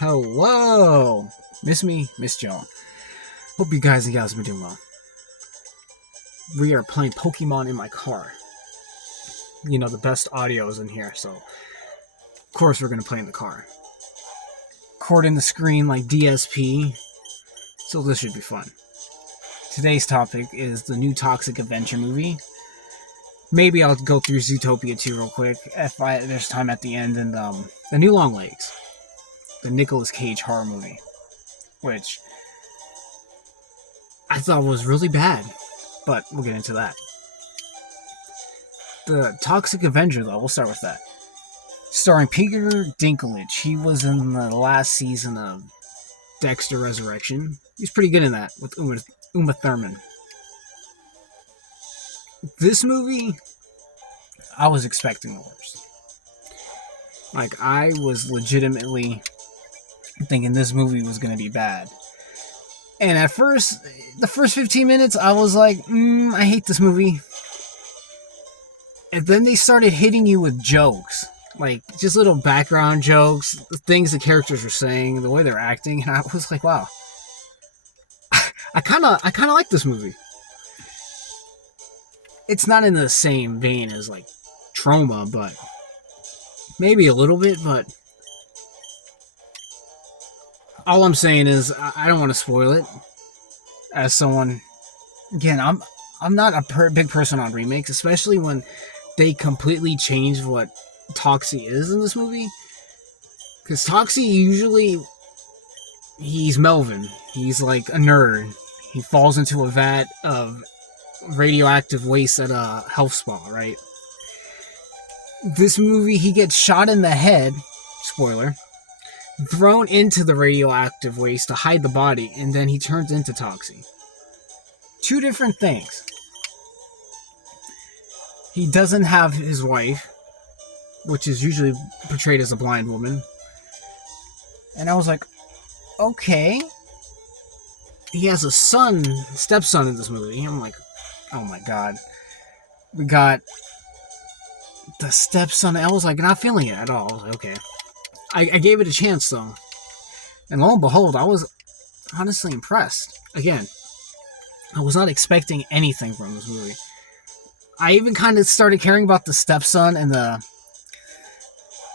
Hello! Miss me? Miss y'all. Hope you guys and gals have been doing well. We are playing Pokemon in my car. You know, the best audio is in here, so of course we're going to play in the car. Recording the screen like DSP, so this should be fun. Today's topic is the new Toxic Avenger movie. Maybe I'll go through Zootopia 2 real quick, if there's time at the end, and the new Longlegs. The Nicolas Cage horror movie, which I thought was really bad, but we'll get into that. The Toxic Avenger, though, we'll start with that. Starring Peter Dinklage. He was in the last season of Dexter Resurrection. He's pretty good in that, with Uma Thurman. This movie, I was expecting the worst. Like, I was legitimately thinking this movie was going to be bad. And at first, the first 15 minutes, I was like, I hate this movie. And then they started hitting you with jokes. Like, just little background jokes, the things the characters were saying, the way they're acting, and I was like, wow. I kind of like this movie. It's not in the same vein as, like, Trauma, but maybe a little bit, but all I'm saying is I don't want to spoil it. As someone, again, I'm not a big person on remakes, especially when they completely change what Toxie is in this movie. Because Toxie usually, he's Melvin. He's like a nerd. He falls into a vat of radioactive waste at a health spa, right? This movie, he gets shot in the head, spoiler, thrown into the radioactive waste to hide the body, and then he turns into Toxie. Two different things. He doesn't have his wife, which is usually portrayed as a blind woman. And I was like, okay. He has a stepson in this movie. I'm like, oh my god. We got the stepson. I was like, not feeling it at all. I was like, okay. I gave it a chance, though. And lo and behold, I was honestly impressed. Again, I was not expecting anything from this movie. I even kind of started caring about the stepson and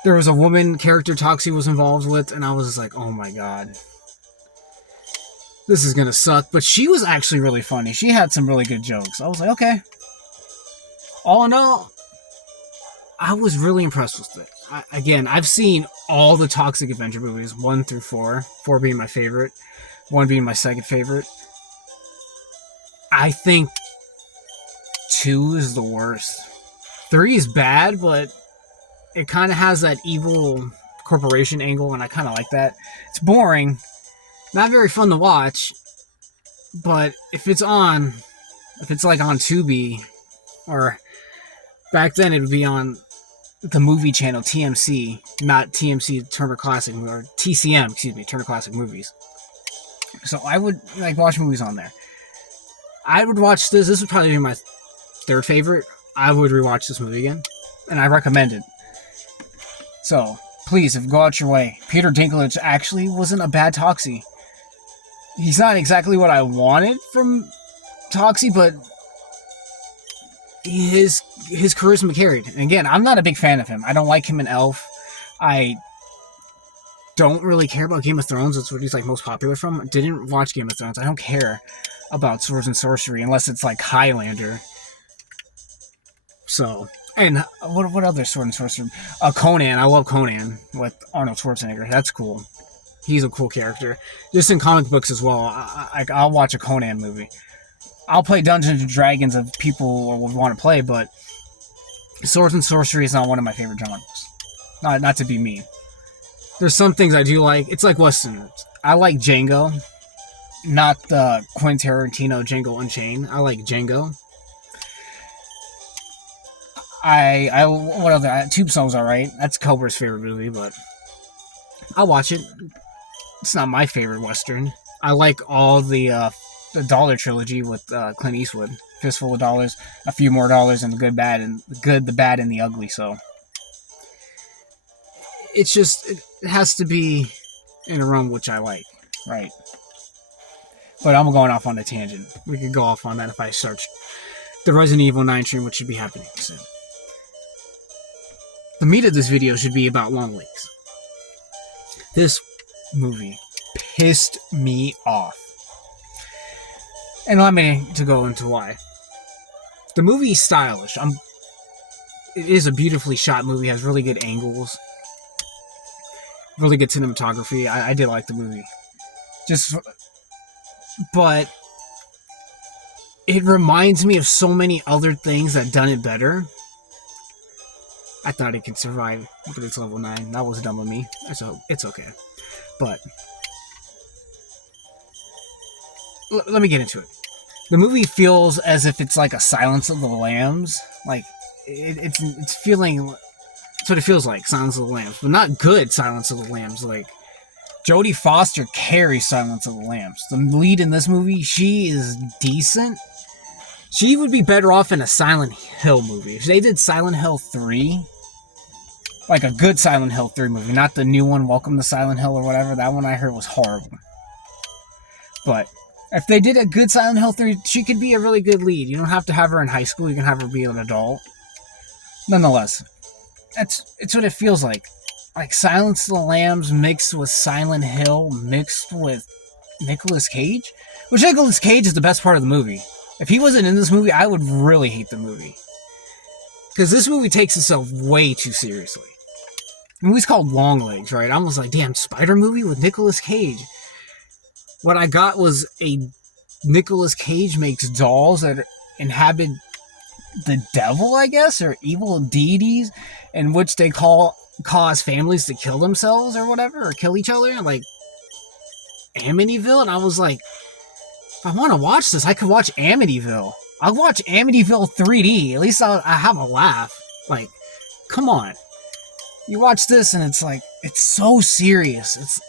there was a woman character Toxie was involved with, and I was just like, oh my god. This is gonna suck. But she was actually really funny. She had some really good jokes. I was like, okay. All in all, I was really impressed with it. Again, I've seen all the Toxic Avenger movies, 1 through 4. 4 being my favorite, 1 being my second favorite. I think 2 is the worst. 3 is bad, but it kind of has that evil corporation angle, and I kind of like that. It's boring, not very fun to watch, but if it's like on Tubi, or back then it would be on the movie channel TMC, not TMC Turner Classic, or TCM, excuse me, Turner Classic Movies. So I would like watch movies on there. I would watch this. This would probably be my third favorite. I would rewatch this movie again, and I recommend it. So please, if go out your way. Peter Dinklage actually wasn't a bad Toxie. He's not exactly what I wanted from Toxie, but his charisma carried. And again, I'm not a big fan of him. I don't like him in Elf. I don't really care about Game of Thrones. That's what he's like most popular from. I didn't watch Game of Thrones. I don't care about swords and sorcery unless it's like Highlander. So, and what other sword and sorcery? Conan. I love Conan with Arnold Schwarzenegger. That's cool. He's a cool character. Just in comic books as well. I'll watch a Conan movie. I'll play Dungeons and Dragons if people would want to play, but swords and sorcery is not one of my favorite genres. Not to be mean. There's some things I do like. It's like Westerns. I like Django. Not the Quentin Tarantino Django Unchained. I like Django. What other? Tombstone's alright. That's Cobra's favorite movie, but I'll watch it. It's not my favorite Western. I like all the Dollar trilogy with Clint Eastwood. Fistful of Dollars, A Few More Dollars, and The Good, the Bad, and the Ugly. So it's just, it has to be in a realm which I like, right? But I'm going off on a tangent. We could go off on that if I search the Resident Evil 9 stream, which should be happening soon. The meat of this video should be about long legs. This movie pissed me off. And allow me to go into why. The movie is stylish. It is a beautifully shot movie. It has really good angles. Really good cinematography. I did like the movie. But it reminds me of so many other things that done it better. I thought it could survive, but it's level 9. That was dumb of me. So it's okay. But let me get into it. The movie feels as if it's like a Silence of the Lambs. Like it's feeling. That's what it feels like, Silence of the Lambs, but not good Silence of the Lambs. Like Jodie Foster carries Silence of the Lambs. The lead in this movie, she is decent. She would be better off in a Silent Hill movie. If they did Silent Hill 3, like a good Silent Hill 3 movie, not the new one, Welcome to Silent Hill or whatever. That one I heard was horrible. But if they did a good Silent Hill 3, she could be a really good lead. You don't have to have her in high school. You can have her be an adult. Nonetheless, it's what it feels like. Like Silence of the Lambs mixed with Silent Hill mixed with Nicolas Cage. Which Nicolas Cage is the best part of the movie. If he wasn't in this movie, I would really hate the movie. Because this movie takes itself way too seriously. The movie's called Long Legs, right? I was like, damn, spider movie with Nicolas Cage. What I got was a Nicolas Cage makes dolls that inhabit the devil, I guess, or evil deities, in which they cause families to kill themselves or whatever, or kill each other, like Amityville. And I was like, if I want to watch this, I could watch Amityville. I'll watch Amityville 3D. At least I have a laugh. Like, come on. You watch this and it's like, it's so serious.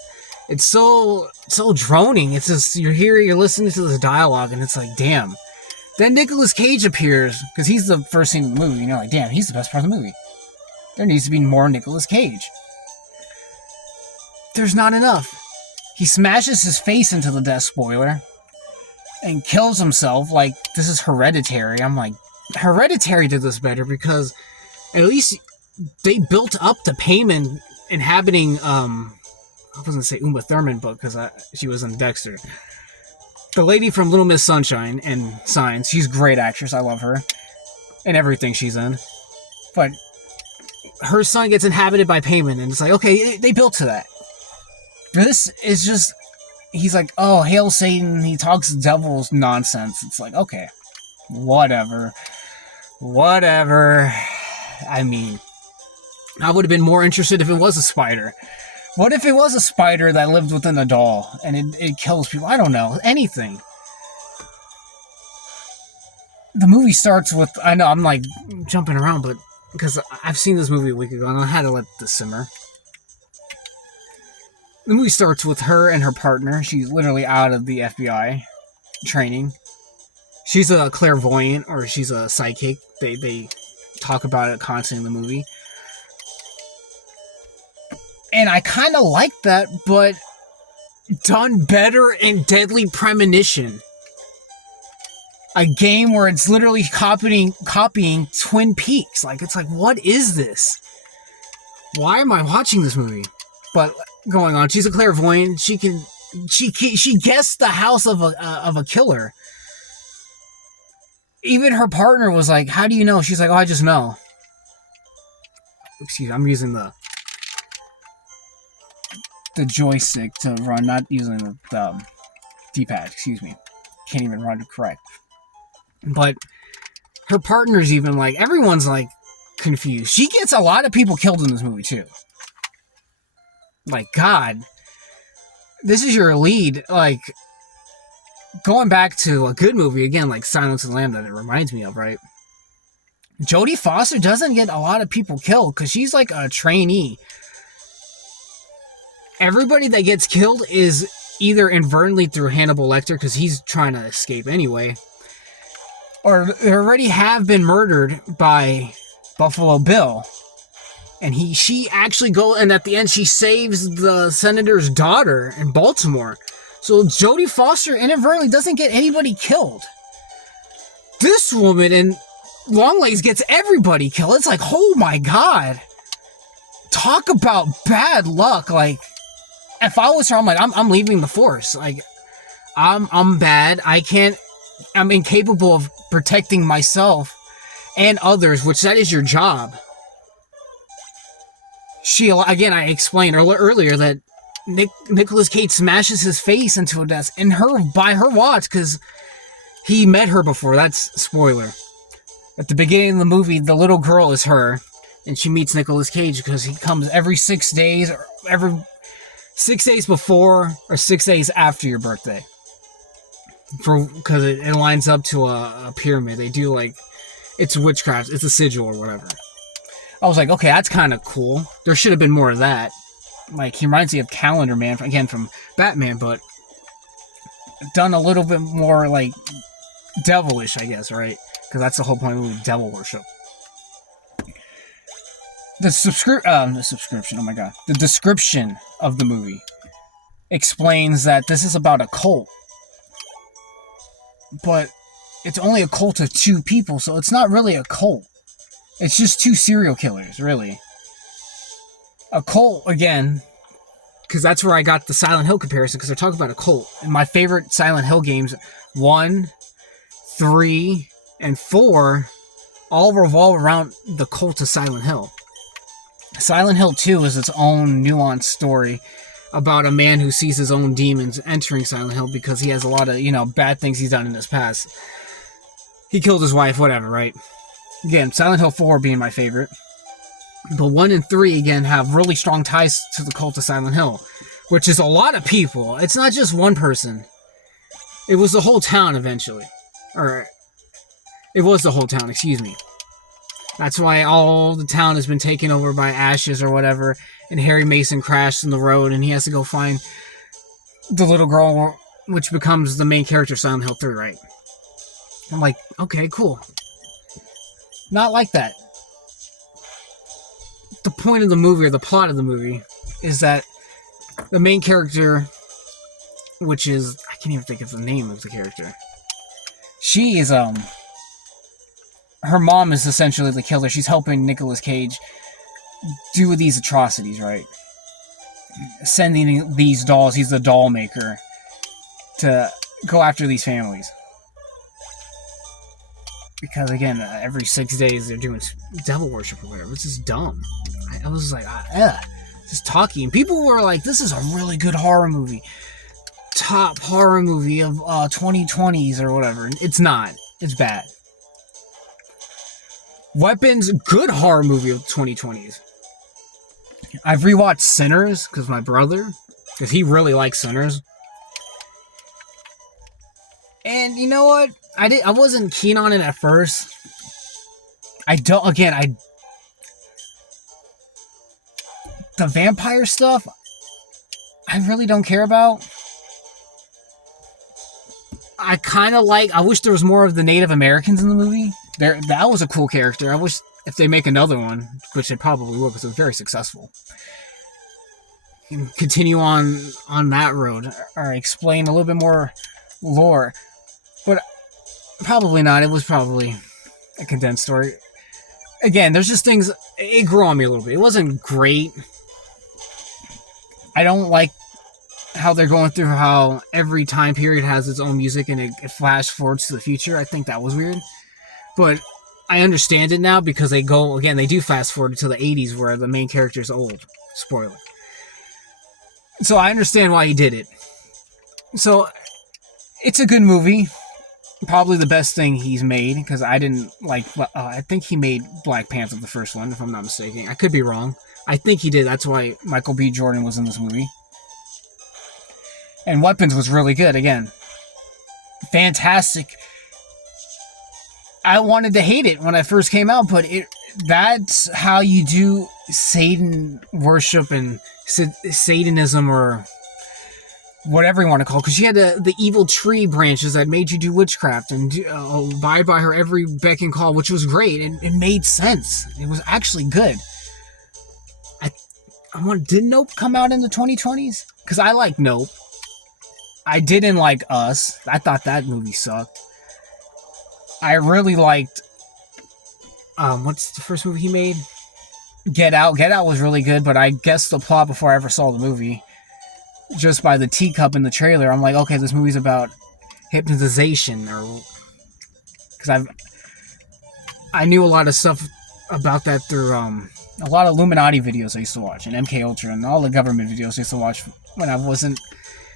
It's so droning. It's just, you're listening to this dialogue and it's like, damn. Then Nicolas Cage appears, because he's the first scene of the movie, and you're like, damn, he's the best part of the movie. There needs to be more Nicolas Cage. There's not enough. He smashes his face into the death spoiler and kills himself like this is Hereditary. I'm like, Hereditary did this better because at least they built up the Payman inhabiting, I wasn't going to say Uma Thurman, but because she was in Dexter. The lady from Little Miss Sunshine and Signs, she's a great actress. I love her. And everything she's in. But her son gets inhabited by Payman, and it's like, okay, they built to that. This is just, he's like, oh, hail Satan, he talks devil's nonsense. It's like, okay, whatever. I mean, I would have been more interested if it was a spider. What if it was a spider that lived within a doll and it kills people? I don't know. Anything. The movie starts with... I know, I'm like jumping around, but... Because I've seen this movie a week ago and I had to let this simmer. The movie starts with her and her partner. She's literally out of the FBI training. She's a clairvoyant or she's a psychic. They talk about it constantly in the movie. And I kind of like that, but done better in Deadly Premonition. A game where it's literally copying Twin Peaks. Like, it's like, what is this? Why am I watching this movie? But going on, she's a clairvoyant. She guessed the house of a killer. Even her partner was like, how do you know? She's like, oh, I just know. Excuse me, I'm using the joystick to run, not using the D-pad, excuse me. Can't even run it correct. But her partner's even like, everyone's like confused. She gets a lot of people killed in this movie too. Like, God, this is your lead. Like, going back to a good movie, again, like Silence of the Lambs that it reminds me of, right? Jodie Foster doesn't get a lot of people killed because she's like a trainee. Everybody that gets killed is either inadvertently through Hannibal Lecter because he's trying to escape anyway, or they already have been murdered by Buffalo Bill. And she actually and at the end she saves the senator's daughter in Baltimore. So Jodie Foster inadvertently doesn't get anybody killed. This woman in Longlegs gets everybody killed. It's like, oh my god. Talk about bad luck. Like, if I was her, I'm like, I'm leaving the force. Like, I'm bad. I'm incapable of protecting myself and others, which that is your job. I explained earlier that Nicolas Cage smashes his face into a desk, and by her watch, because he met her before. That's spoiler. At the beginning of the movie, the little girl is her, and she meets Nicolas Cage because he comes every 6 days, or every 6 days before or 6 days after your birthday. Because it lines up to a pyramid. They do it's witchcraft. It's a sigil or whatever. I was like, okay, that's kind of cool. There should have been more of that. Like, he reminds me of Calendar Man, again, from Batman, but done a little bit more, devilish, I guess, right? Because that's the whole point of the movie, devil worship. The subscription, oh my god. The description of the movie explains that this is about a cult. But it's only a cult of 2 people, so it's not really a cult. It's just 2 serial killers, really. A cult, again, because that's where I got the Silent Hill comparison, because they're talking about a cult. And my favorite Silent Hill games, 1, 3, and 4, all revolve around the cult of Silent Hill. Silent Hill 2 is its own nuanced story about a man who sees his own demons entering Silent Hill because he has a lot of, bad things he's done in his past. He killed his wife, whatever, right? Again, Silent Hill 4 being my favorite. But 1 and 3, again, have really strong ties to the cult of Silent Hill, which is a lot of people. It's not just one person. It was the whole town eventually. Or, it was the whole town, excuse me. That's why all the town has been taken over by ashes or whatever, and Harry Mason crashed in the road, and he has to go find the little girl, which becomes the main character of Silent Hill 3, right? I'm like, okay, cool. Not like that. The point of the movie, or the plot of the movie, is that the main character, which is, I can't even think of the name of the character. She is, her mom is essentially the killer. She's helping Nicolas Cage do these atrocities, right? Sending these dolls, he's the doll maker, to go after these families. Because, again, every 6 days they're doing devil worship or whatever. It's just dumb. I was just like, just talking. People were like, this is a really good horror movie. Top horror movie of 2020s or whatever. It's not. It's bad. Weapons, good horror movie of 2020s. I've rewatched Sinners, because my brother, because he really likes Sinners. And you know what? I wasn't keen on it at first. The vampire stuff, I really don't care about. I wish there was more of the Native Americans in the movie. That was a cool character. I wish if they make another one, which they probably will because it was very successful, continue on that road or explain a little bit more lore. But probably not. It was probably a condensed story. Again, there's just things, it grew on me a little bit. It wasn't great. I don't like how they're going through how every time period has its own music and it flash forwards to the future. I think that was weird. But I understand it now because they do fast forward to the 80s where the main character is old. Spoiler. So I understand why he did it. So it's a good movie. Probably the best thing he's made because I didn't like. I think he made Black Panther the first one, if I'm not mistaken. I could be wrong. I think he did. That's why Michael B. Jordan was in this movie. And Weapons was really good. Again, fantastic. I wanted to hate it when I first came out, but that's how you do Satan worship and Satanism or whatever you want to call it. Because she had the evil tree branches that made you do witchcraft and abide by her every beck and call, which was great. And it made sense. It was actually good. Did Nope come out in the 2020s? Because I like Nope. I didn't like Us. I thought that movie sucked. I really liked... what's the first movie he made? Get Out. Get Out was really good, but I guessed the plot before I ever saw the movie. Just by the teacup in the trailer, I'm like, okay, this movie's about hypnotization, or... Because I knew a lot of stuff about that through, a lot of Illuminati videos I used to watch, and MK Ultra, and all the government videos I used to watch when I wasn't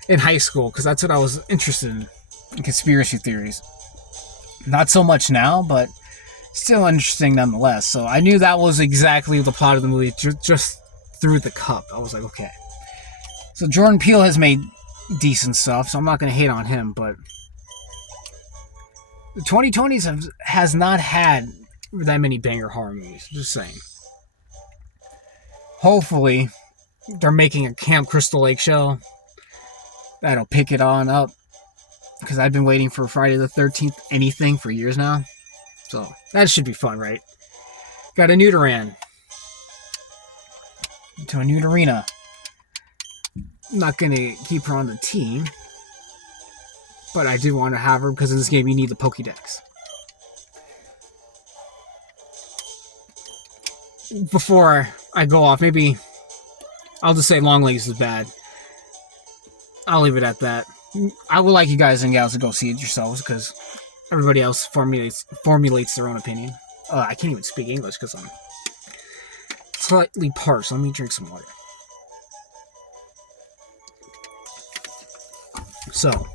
in high school, because that's what I was interested in conspiracy theories. Not so much now, but still interesting nonetheless. So I knew that was exactly the plot of the movie just through the cup. I was like, okay. So Jordan Peele has made decent stuff, so I'm not going to hate on him, but the 2020s has not had that many banger horror movies. Just saying. Hopefully, they're making a Camp Crystal Lake show that'll pick it on up, because I've been waiting for Friday the 13th anything for years now. So, that should be fun, right? Got a new Duran. To a new arena. I'm not going to keep her on the team, but I do want to have her, because in this game you need the Pokédex. Before I go off, maybe I'll just say Longlegs is bad. I'll leave it at that. I would like you guys and gals to go see it yourselves, because everybody else formulates their own opinion. I can't even speak English because I'm slightly parched. Let me drink some water. So,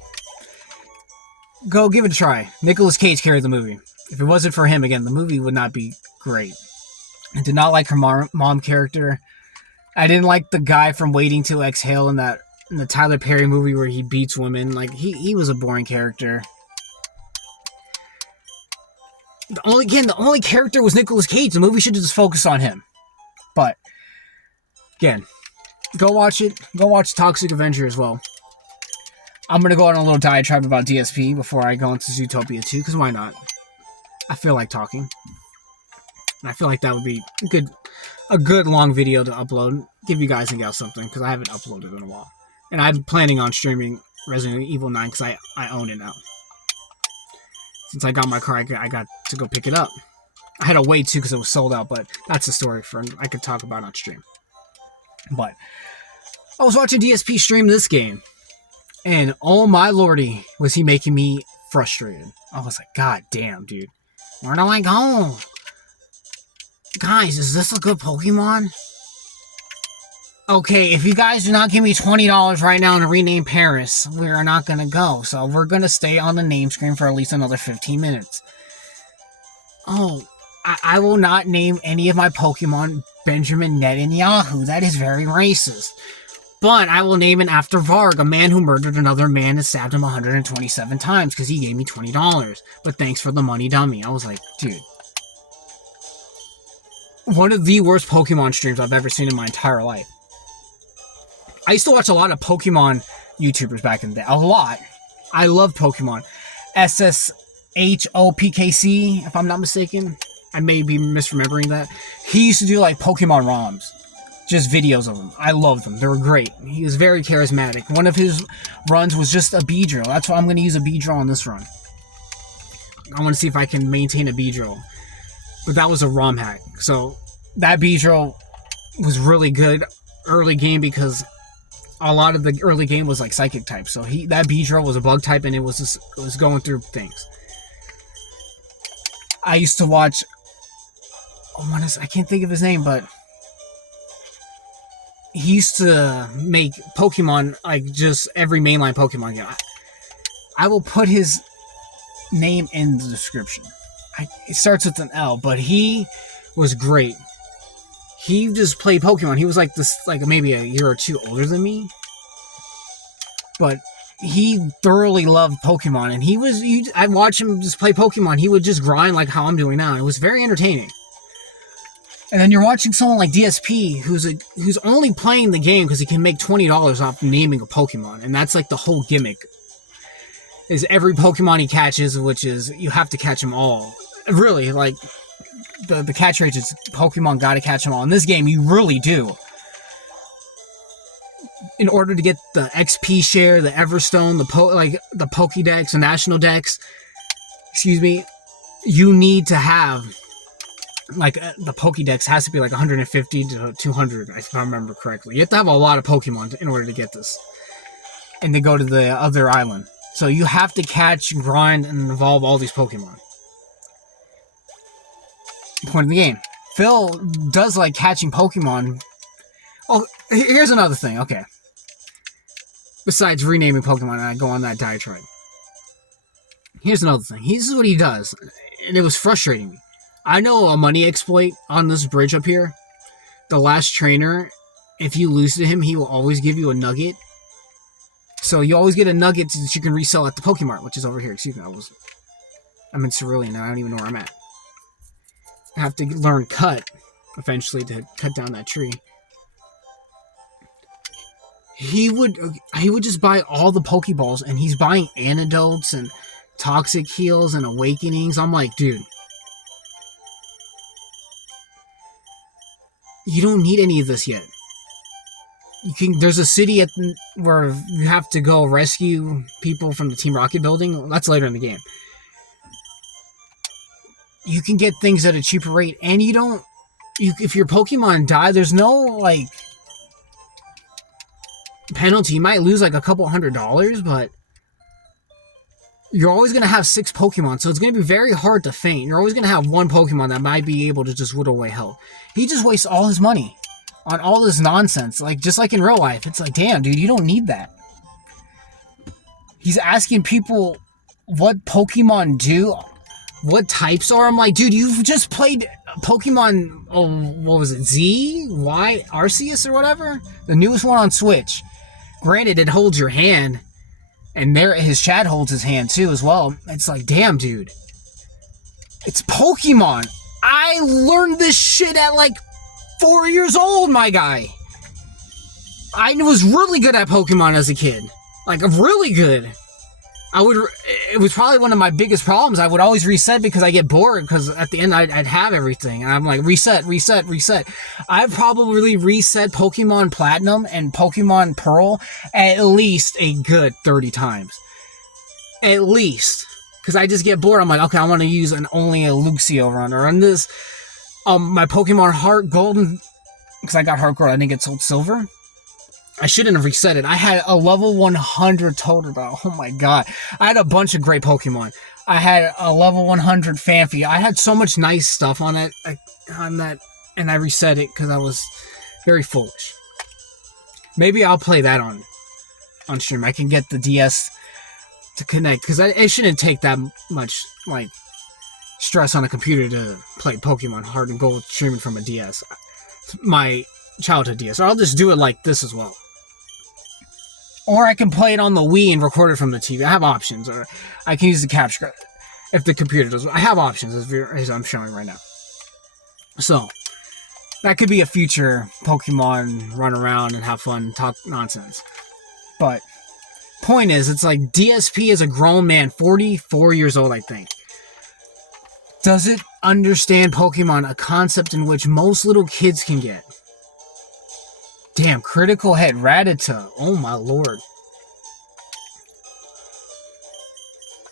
go give it a try. Nicolas Cage carried the movie. If it wasn't for him, again, the movie would not be great. I did not like her mom character. I didn't like the guy from Waiting to Exhale in the Tyler Perry movie where he beats women. Like, he was a boring character. The only character was Nicolas Cage. The movie should just focus on him. But, again, go watch it. Go watch Toxic Avenger as well. I'm going to go on a little diatribe about DSP before I go into Zootopia 2, because why not? I feel like talking. And I feel like that would be a good long video to upload. Give you guys and gals something, because I haven't uploaded in a while. And I'm planning on streaming Resident Evil 9, because I own it now. Since I got my car, I got to go pick it up. I had to wait too, because it was sold out, but that's a story I could talk about on stream. But I was watching DSP stream this game, and oh my lordy, was he making me frustrated. I was like, God damn, dude. Where do I go? Guys, is this a good Pokemon? Okay, if you guys do not give me $20 right now to rename Paris, we are not going to go. So we're going to stay on the name screen for at least another 15 minutes. Oh, I will not name any of my Pokemon Benjamin Netanyahu. That is very racist. But I will name it after Varg, a man who murdered another man and stabbed him 127 times because he gave me $20. But thanks for the money, dummy. I was like, dude. One of the worst Pokemon streams I've ever seen in my entire life. I used to watch a lot of Pokemon YouTubers back in the day. A lot. I love Pokemon. SSHOPKC, if I'm not mistaken. I may be misremembering that. He used to do like Pokemon ROMs. Just videos of them. I loved them. They were great. He was very charismatic. One of his runs was just a Beedrill. That's why I'm going to use a Beedrill on this run. I want to see if I can maintain a Beedrill. But that was a ROM hack. So that Beedrill was really good early game because a lot of the early game was like psychic type. So that Beedrill was a bug type and it was going through things. I used to watch, I can't think of his name, but he used to make Pokemon, like just every mainline Pokemon game. I will put his name in the description. It starts with an L, but he was great. He just played Pokemon. He was like maybe a year or two older than me, but he thoroughly loved Pokemon. And I'd watch him just play Pokemon. He would just grind like how I'm doing now. It was very entertaining. And then you're watching someone like DSP who's only playing the game because he can make $20 off naming a Pokemon, and that's like the whole gimmick. Is every Pokemon he catches, which is you have to catch them all. Really, like the catch rate is Pokemon gotta catch them all. In this game, you really do. in order to get the XP share, the Everstone, the Pokédex, the National Dex, excuse me, you need to have, like, the Pokédex has to be like 150 to 200, if I remember correctly. You have to have a lot of Pokemon in order to get this. And to go to the other island. So you have to catch, grind, and evolve all these Pokemon. Point of the game. Phil does like catching Pokemon. Oh, here's another thing. Okay. Besides renaming Pokemon, and I go on that diatribe. Here's another thing. This is what he does. And it was frustrating me. I know a money exploit on this bridge up here. The last trainer, if you lose to him, he will always give you a nugget. So you always get a nugget that you can resell at the Pokemart, which is over here. Excuse me, I'm in Cerulean and I don't even know where I'm at. I have to learn Cut, eventually, to cut down that tree. He would just buy all the Pokeballs, and he's buying antidotes and toxic heals and awakenings. I'm like, dude, you don't need any of this yet. There's a city where you have to go rescue people from the Team Rocket building. That's later in the game. You can get things at a cheaper rate, and if your Pokemon die, there's no, like, penalty. You might lose, like, a couple $100, but you're always going to have 6 Pokemon, so it's going to be very hard to faint. You're always going to have one Pokemon that might be able to just whittle away health. He just wastes all his money on all this nonsense, like, just like in real life. It's like, damn, dude, you don't need that. He's asking people what Pokemon do, what types are. I'm like, dude, you've just played Pokemon, what was it, Z? Y? Arceus or whatever? The newest one on Switch. Granted, it holds your hand, and his chat holds his hand too as well. It's like, damn, dude. It's Pokemon. I learned this shit at like 4 years old, my guy. I was really good at Pokemon as a kid. Like, really good. It was probably one of my biggest problems. I would always reset because I get bored, because at the end I'd have everything. And I'm like, reset. I've probably reset Pokemon Platinum and Pokemon Pearl at least a good 30 times. At least. Because I just get bored. I'm like, okay, I want to use only a Luxio run. Or on this, my Pokemon Heart Gold, because I got Heart Gold, I didn't get Soul Silver. I shouldn't have reset it. I had a level 100 Totodile. Oh my god. I had a bunch of great Pokemon. I had a level 100 Phanpy. I had so much nice stuff on that, and I reset it because I was very foolish. Maybe I'll play that on stream. I can get the DS to connect, because it shouldn't take that much, like, stress on a computer to play Pokemon Heart and Gold streaming from a DS. My childhood DS. Or I'll just do it like this as well. Or I can play it on the Wii and record it from the TV. I have options. Or I can use the capture card if the computer does. I have options, as I'm showing right now. So, that could be a future Pokemon run around and have fun, talk nonsense. But, point is, it's like DSP is a grown man, 44 years old, I think. Does it understand Pokemon, a concept in which most little kids can get? Damn, critical hit, Rattata. Oh my lord.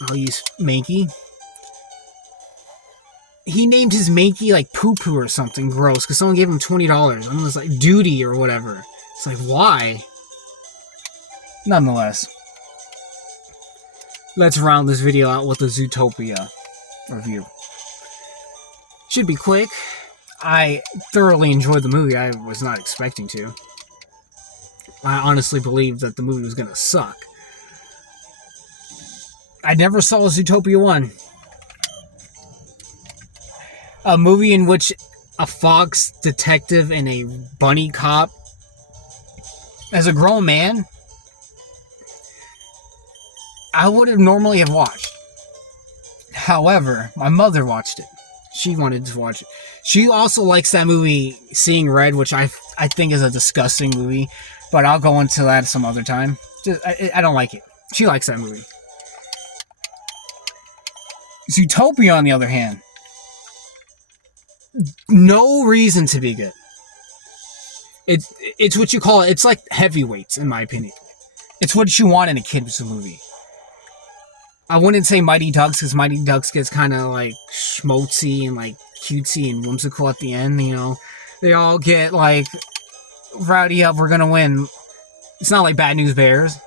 I'll use Mankey. He named his Mankey like Poo Poo or something gross because someone gave him $20. I'm just like, duty or whatever. It's like, why? Nonetheless, let's round this video out with a Zootopia review. Should be quick. I thoroughly enjoyed the movie. I was not expecting to. I honestly believed that the movie was going to suck. I never saw Zootopia 1. A movie in which a fox detective and a bunny cop, as a grown man, I would have normally have watched. However, my mother watched it. She wanted to watch it. She also likes that movie, Seeing Red, which I think is a disgusting movie. But I'll go into that some other time. I don't like it. She likes that movie. Zootopia, on the other hand, no reason to be good. It's what you call it. It's like heavyweights, in my opinion. It's what you want in a kids movie. I wouldn't say Mighty Ducks, because Mighty Ducks gets kind of like schmaltzy and like cutesy and whimsical at the end. You know, they all get like rowdy up. We're gonna win. It's not like Bad News Bears.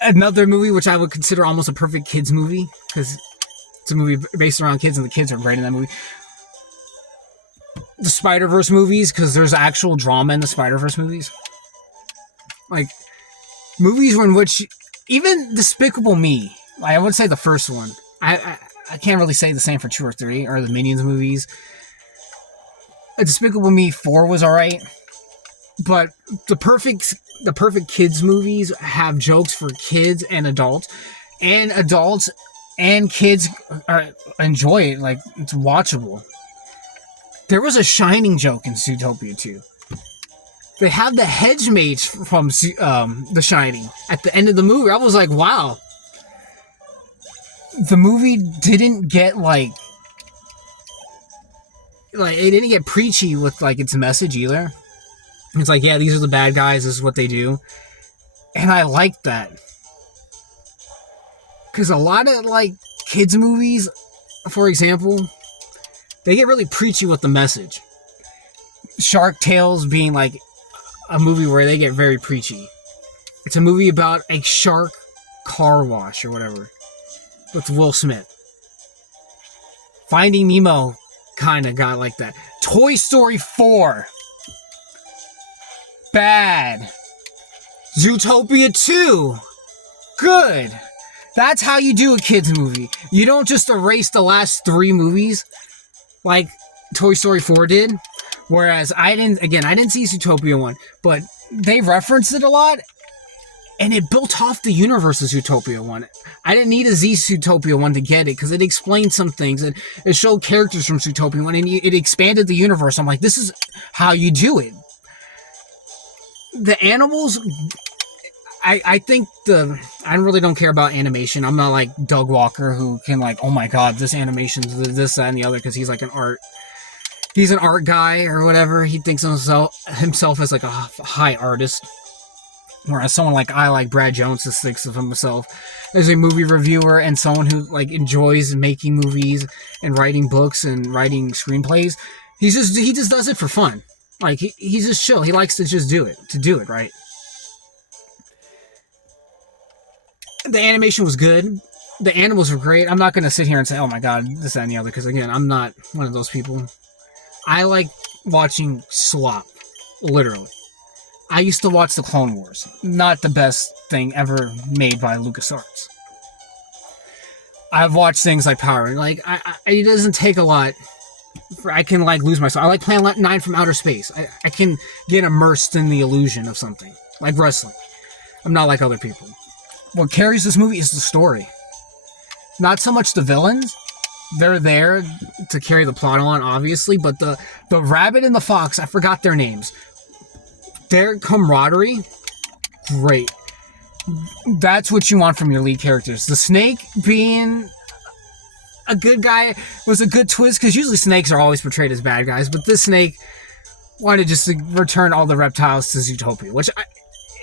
Another movie which I would consider almost a perfect kids movie, because it's a movie based around kids and the kids are great in that movie. The Spider-Verse movies, because there's actual drama in the Spider-Verse movies. Like, movies in which, even Despicable Me, like I would say the first one. I can't really say the same for 2 or 3, or the Minions movies. Despicable Me 4 was alright. But the perfect kids movies have jokes for kids and adults and kids enjoy it. Like, it's watchable. There was a Shining joke in Zootopia 2. They have the hedge mates from The Shining at the end of the movie. I was like, wow. The movie didn't get like it didn't get preachy with like its message either. It's like, yeah, these are the bad guys, this is what they do. And I like that. Because a lot of, like, kids' movies, for example, they get really preachy with the message. Shark Tales being, like, a movie where they get very preachy. It's a movie about a shark car wash or whatever. With Will Smith. Finding Nemo kind of got like that. Toy Story 4. Bad. Zootopia 2. Good. That's how you do a kids movie. You don't just erase the last 3 movies like Toy Story 4 did. Whereas I didn't see Zootopia 1, but they referenced it a lot, and it built off the universe of Zootopia 1. I didn't need a Zootopia 1 to get it, because it explained some things, and it showed characters from Zootopia 1, and it expanded the universe. I'm like, this is how you do it. The animals, I think I really don't care about animation. I'm not like Doug Walker, who can like, oh my god, this animation's this, that, and the other, because he's like he's an art guy or whatever. He thinks himself as like a high artist. Whereas someone like Brad Jones just thinks of himself as a movie reviewer and someone who like enjoys making movies and writing books and writing screenplays. He just does it for fun. Like, he's just chill. He likes to just do it, right? The animation was good. The animals were great. I'm not going to sit here and say, oh my god, this, that, and the other, because again, I'm not one of those people. I like watching slop. Literally. I used to watch the Clone Wars. Not the best thing ever made by LucasArts. I've watched things like Power. Like, it doesn't take a lot. I can like lose myself. I like Planet 9 from Outer Space. I can get immersed in the illusion of something. Like wrestling. I'm not like other people. What carries this movie is the story. Not so much the villains. They're there to carry the plot on, obviously, but the rabbit and the fox, I forgot their names. Their camaraderie, great. That's what you want from your lead characters. The snake being a good guy was a good twist, because usually snakes are always portrayed as bad guys, but this snake wanted just to return all the reptiles to Zootopia, which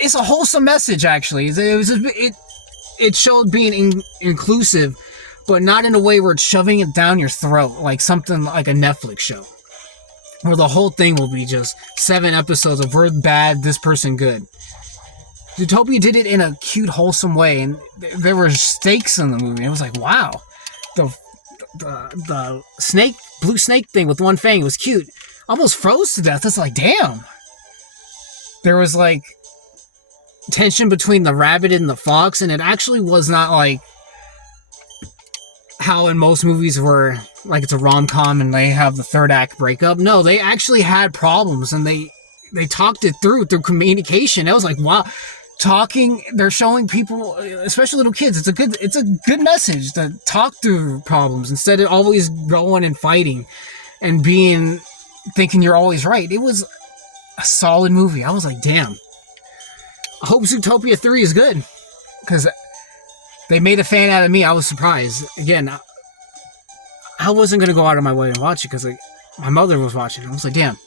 is a wholesome message, actually. It showed being inclusive, but not in a way where it's shoving it down your throat, like something like a Netflix show, where the whole thing will be just 7 episodes of we're bad, this person good. Zootopia did it in a cute, wholesome way, and there were stakes in the movie. It was like, wow. The snake, blue snake thing with one fang was cute. Almost froze to death. It's like, damn. There was like tension between the rabbit and the fox, and it actually was not like how in most movies where like it's a rom-com and they have the third act breakup. No, they actually had problems, and they talked it through communication. I was like, wow. They're showing people, especially little kids, it's a good message to talk through problems instead of always going and fighting and thinking you're always right. It was a solid movie. I was like, damn. I hope Zootopia 3 is good, because they made a fan out of me. I was surprised. Again, I wasn't going to go out of my way and watch it, because like, my mother was watching it. I was like, damn.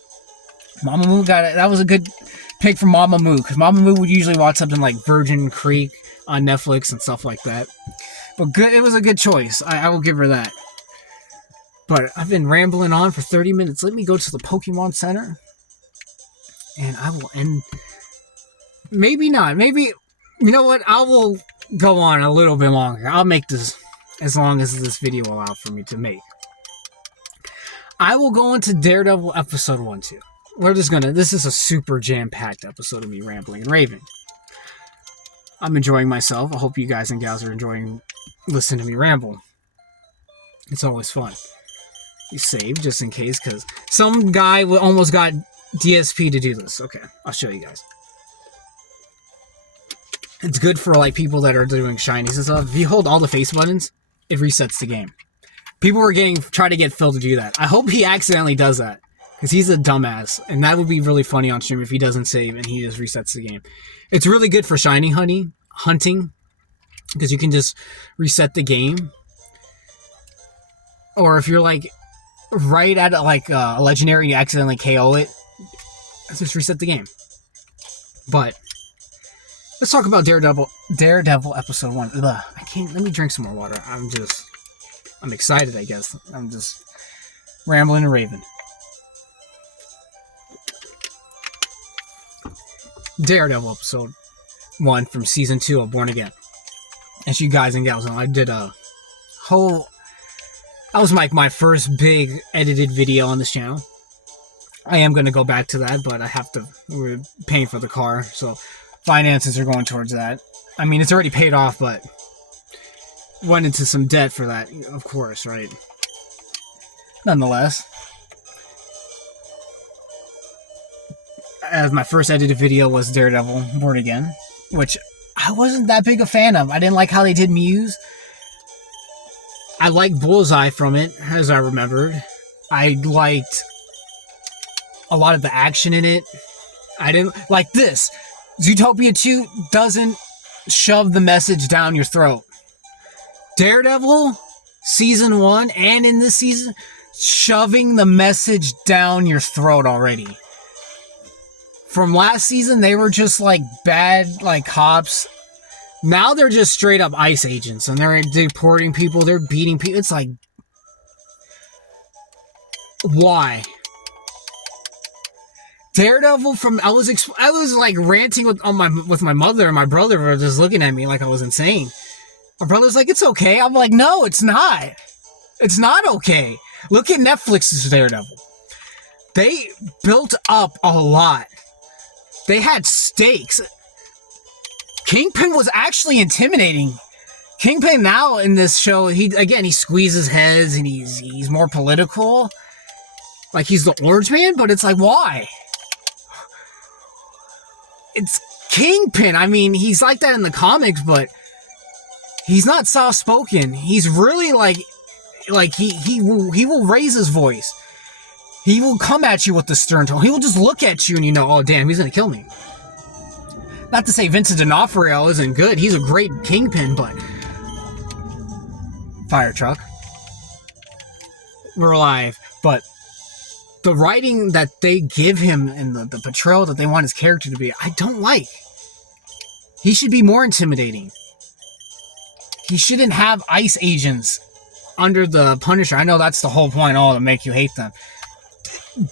Mama Moo got it. That was a good pick for Mama Moo, because Mama Moo would usually watch something like Virgin Creek on Netflix and stuff like that. But good, it was a good choice. I will give her that. But I've been rambling on for 30 minutes. Let me go to the Pokemon Center. And I will end... Maybe not. Maybe... You know what? I will go on a little bit longer. I'll make this as long as this video allows for me to make. I will go into Daredevil episode 1, 2. We're just gonna... This is a super jam-packed episode of me rambling and raving. I'm enjoying myself. I hope you guys and gals are enjoying listening to me ramble. It's always fun. You save just in case, because some guy almost got DSP to do this. Okay, I'll show you guys. It's good for like people that are doing shinies and stuff. If you hold all the face buttons, it resets the game. People were trying to get Phil to do that. I hope he accidentally does that, because he's a dumbass, and that would be really funny on stream if he doesn't save and he just resets the game. It's really good for shiny hunting, because you can just reset the game. Or if you're like right at like a legendary and you accidentally KO it, just reset the game. But let's talk about Daredevil episode 1. Ugh, I can't. Let me drink some more water. I'm excited, I guess. I'm just rambling and raving. Daredevil episode 1 from season 2 of Born Again. As you guys and gals know, I did a whole... That was like my first big edited video on this channel. I am going to go back to that, but I have to... We're paying for the car, so finances are going towards that. I mean, it's already paid off, but went into some debt for that, of course, right? Nonetheless, as my first edited video was Daredevil Born Again, which I wasn't that big a fan of. I didn't like how they did Muse. I liked Bullseye from it, as I remembered. I liked a lot of the action in it. I didn't like this. Zootopia 2 doesn't shove the message down your throat. Daredevil, season 1, and in this season, shoving the message down your throat already. From last season, they were just like bad, like cops. Now they're just straight up ICE agents, and they're deporting people, they're beating people. It's like, why? Daredevil from I was like ranting with my mother, and my brother were just looking at me like I was insane. My brother's like, it's okay. I'm like, no, it's not. It's not okay. Look at Netflix's Daredevil. They built up a lot. They had stakes. Kingpin was actually intimidating. Kingpin now in this show, he squeezes heads and he's more political. Like he's the Orange Man, but it's like, why? It's Kingpin. I mean, he's like that in the comics, but he's not soft-spoken. He's really like he will raise his voice. He will come at you with the stern tone. He will just look at you and you know, oh damn, he's gonna kill me. Not to say Vincent D'Onofrio isn't good. He's a great Kingpin, but fire truck. We're alive. But the writing that they give him and the portrayal that they want his character to be, I don't like. He should be more intimidating. He shouldn't have ICE agents under the Punisher. I know that's the whole point, to make you hate them.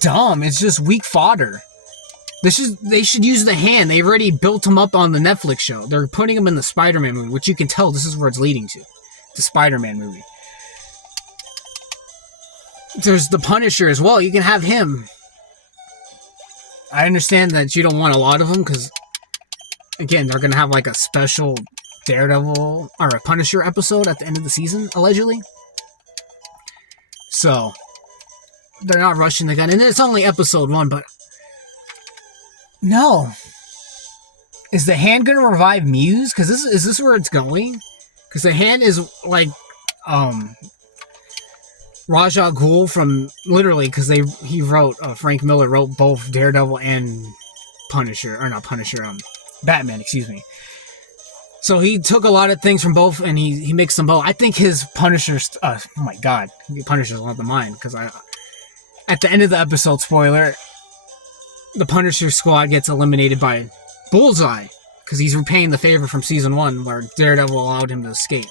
Dumb. It's just weak fodder. They should use the Hand. They already built him up on the Netflix show. They're putting him in the Spider-Man movie, which you can tell this is where it's leading to. The Spider-Man movie. There's the Punisher as well. You can have him. I understand that you don't want a lot of them, because, again, they're going to have like a special Daredevil or a Punisher episode at the end of the season, allegedly. So they're not rushing the gun. And it's only episode 1, but no. Is the Hand going to revive Muse? Because is this where it's going? Because the Hand is like Ra's al Ghul from, literally, because Frank Miller wrote both Daredevil and Batman, excuse me. So he took a lot of things from both, and he mixed them both. I think his Punisher's, oh my god, Punisher's one of mine, because at the end of the episode, spoiler, the Punisher squad gets eliminated by Bullseye, because he's repaying the favor from season 1 where Daredevil allowed him to escape,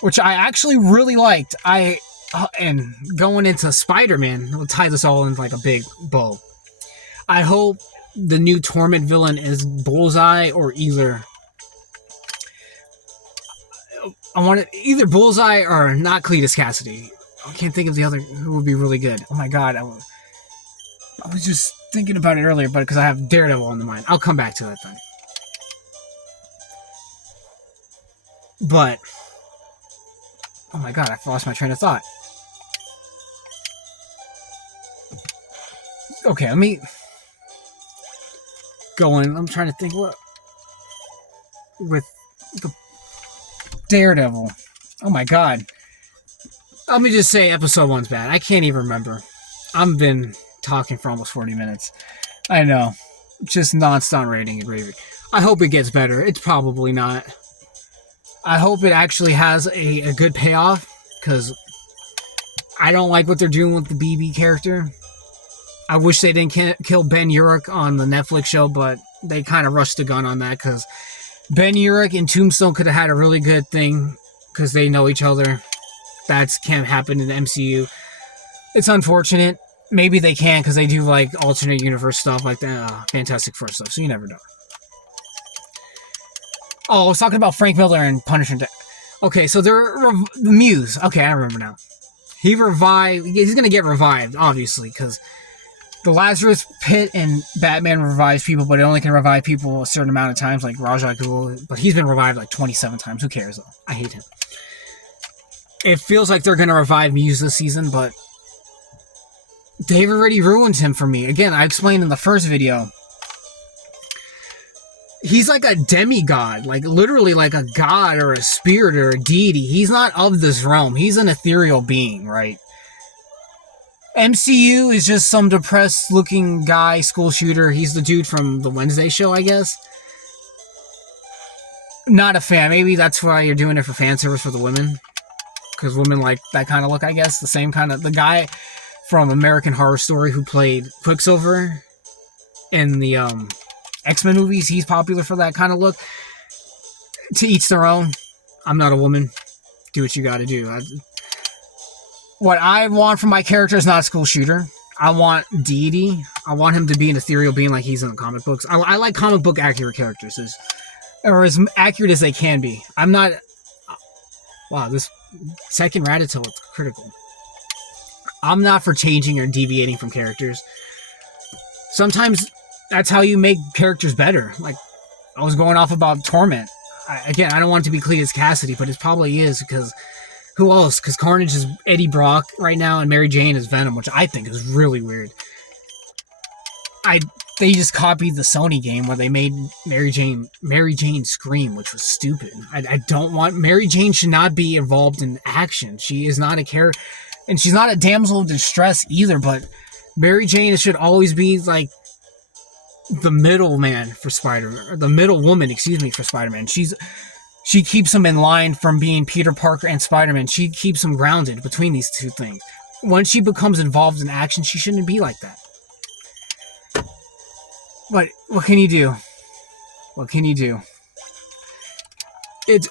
which I actually really liked. And going into Spider-Man, we'll tie this all in like a big bow. I hope the new Torment villain is Bullseye or either either Bullseye or not Cletus Cassidy. I can't think of the other who would be really good. Oh my god, I was just thinking about it earlier, but because I have Daredevil on the mind. I'll come back to that then. But oh my god, I lost my train of thought. Okay, let me go in. I'm trying to think what with the Daredevil. Oh my god. Let me just say episode 1's bad. I can't even remember. I've been talking for almost 40 minutes. I know. Just non-stop rating and gravy. I hope it gets better. It's probably not. I hope it actually has a good payoff, because I don't like what they're doing with the BB character. I wish they didn't kill Ben Urich on the Netflix show, but they kind of rushed the gun on that, because Ben Urich and Tombstone could have had a really good thing, because they know each other. That can't happen in the MCU. It's unfortunate. Maybe they can, because they do like alternate universe stuff like that, Fantastic Four stuff, so you never know. Oh, I was talking about Frank Miller and Punisher. Okay, so they're the Muse. Okay, I remember now. He's going to get revived, obviously, because the Lazarus Pit and Batman revives people, but it only can revive people a certain amount of times, like Ra's al Ghul. But he's been revived like 27 times. Who cares, though? I hate him. It feels like they're going to revive Muse this season, but they've already ruined him for me. Again, I explained in the first video. He's like a demigod, like literally like a god or a spirit or a deity. He's not of this realm. He's an ethereal being, right? MCU is just some depressed looking guy, school shooter. He's the dude from the Wednesday show, I guess. Not a fan. Maybe that's why you're doing it for fan service for the women. Because women like that kind of look, I guess. The same kind of... The guy from American Horror Story who played Quicksilver in the X-Men movies, he's popular for that kind of look. To each their own. I'm not a woman. Do what you gotta do. What I want from my character is not a school shooter. I want deity. I want him to be an ethereal being like he's in the comic books. I like comic book accurate characters. Or as accurate as they can be. I'm not... Wow, this second Ratatouille is critical. I'm not for changing or deviating from characters. Sometimes that's how you make characters better. Like, I was going off about Torment. I don't want it to be Cletus Cassidy, but it probably is, because... Who else? Because Carnage is Eddie Brock right now, and Mary Jane is Venom, which I think is really weird. They just copied the Sony game where they made Mary Jane scream, which was stupid. I don't want... Mary Jane should not be involved in action. She is not a character... And she's not a damsel of distress either, but Mary Jane should always be, like, the middle man for Spider-Man. Or the middle woman, for Spider-Man. She keeps him in line from being Peter Parker and Spider-Man. She keeps him grounded between these two things. When she becomes involved in action, she shouldn't be like that. But what can you do? What can you do?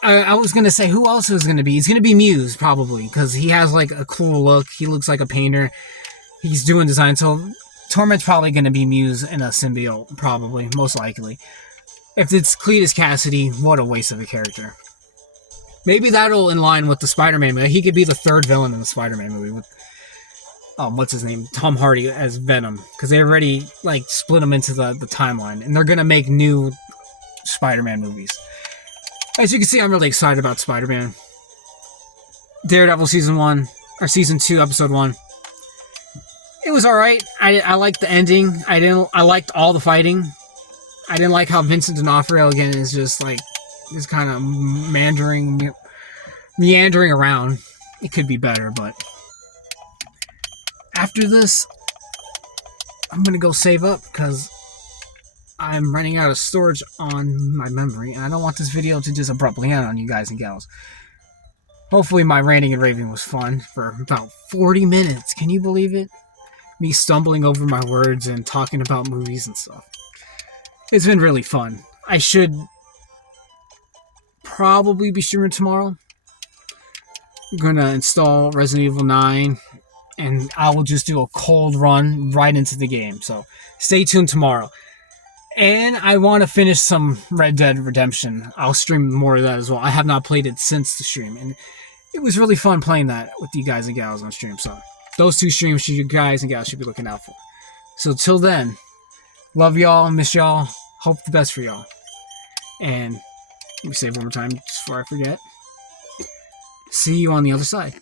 I was going to say, who else is going to be? He's going to be Muse, probably, because he has, like, a cool look. He looks like a painter. He's doing design, so Torment's probably going to be Muse in a symbiote, probably, most likely. If it's Cletus Cassidy, what a waste of a character. Maybe that'll in line with the Spider-Man movie. He could be the third villain in the Spider-Man movie with, what's his name? Tom Hardy as Venom. Because they already, like, split him into the timeline. And they're going to make new Spider-Man movies. As you can see, I'm really excited about Spider-Man. Daredevil Season 2, Episode 1. It was alright. I liked the ending. I liked all the fighting. I didn't like how Vincent D'Onofrio, again, is just, like, is kind of meandering around. It could be better, but... After this, I'm gonna go save up, because I'm running out of storage on my memory, and I don't want this video to just abruptly end on you guys and gals. Hopefully my ranting and raving was fun for about 40 minutes. Can you believe it? me stumbling over my words and talking about movies and stuff. It's been really fun. I should probably be streaming tomorrow. I'm gonna install Resident Evil 9, and I will just do a cold run right into the game. So stay tuned tomorrow. And I want to finish some Red Dead Redemption. I'll stream more of that as well. I have not played it since the stream, and it was really fun playing that with you guys and gals on stream. So those 2 streams you guys and gals should be looking out for. So till then, love y'all, miss y'all, hope the best for y'all. And let me say it one more time just before I forget. See you on the other side.